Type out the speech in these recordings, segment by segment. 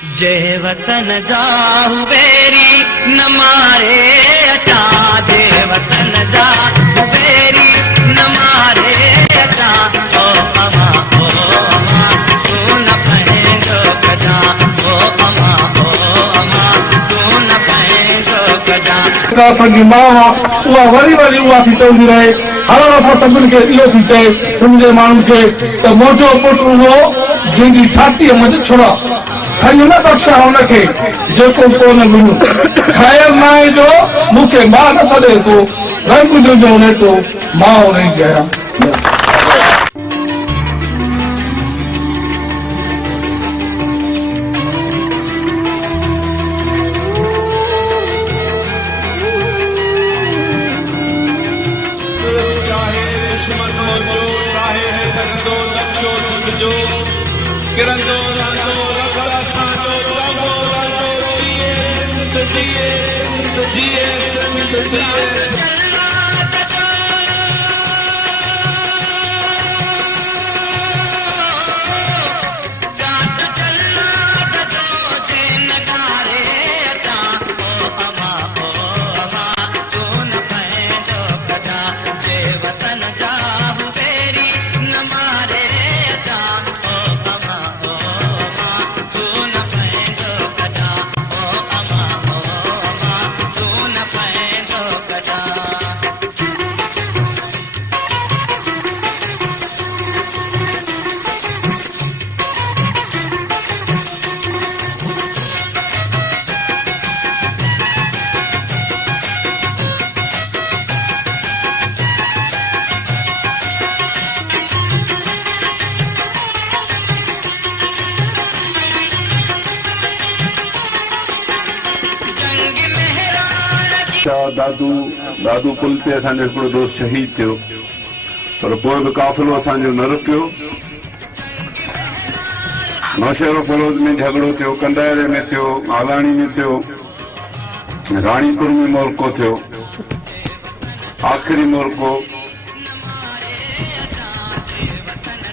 जे वतन जाहु बेरी न मारे अचा, जे वतन जाहु बेरी न मारे अचा। ओ अमा तू न पंहिंजो कजा, ओ अमा तू न पंहिंजो कजा। असांजी माउ उहा वरी वरी उहा थी चवंदी रहे, हर असां सभिनि खे इहो थी चए सिंध जे माण्हुनि खे त मुंहिंजो पुटु उहो जंहिंजी छातीअ मंझि छुरा खंज न बख़्शा हुनखे जेको कोन मिलियो। ख़ैर नाहे जो मूंखे मां न सॾे थो, रंग जो उन तो मां उन कया। दादू पुल ते असांजो हिकिड़ो दोस्त शहीद थियो, पर पोइ बि काफ़िलो असांजो न रुकियो। नौशहरो फरोज़ में झगड़ो थियो, कंडारे में थियो, आलाणी में थियो, राणीपुर में मोरको थियो, आख़िरी मोरको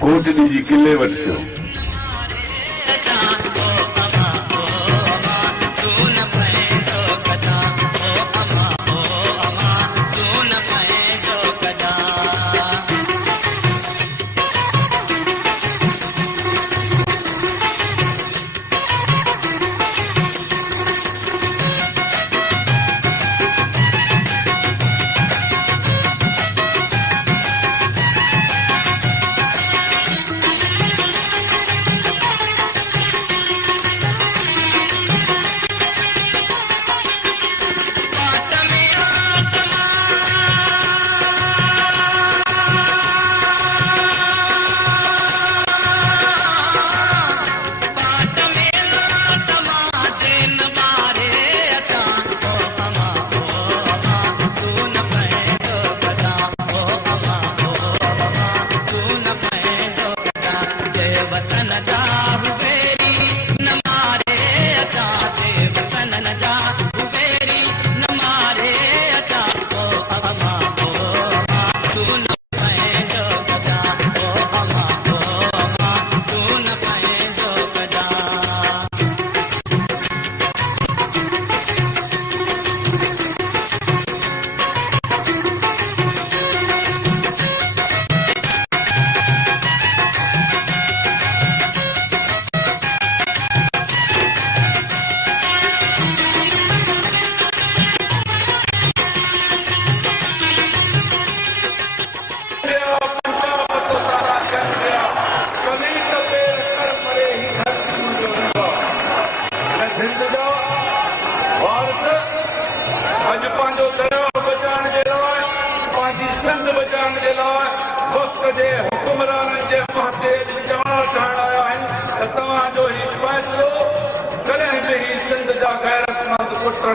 कोटड़ी जी किले वटि थियो।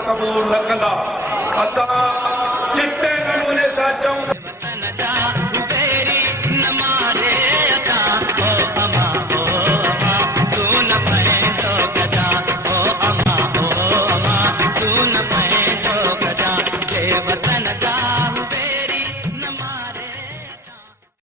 कबूल न कंदा।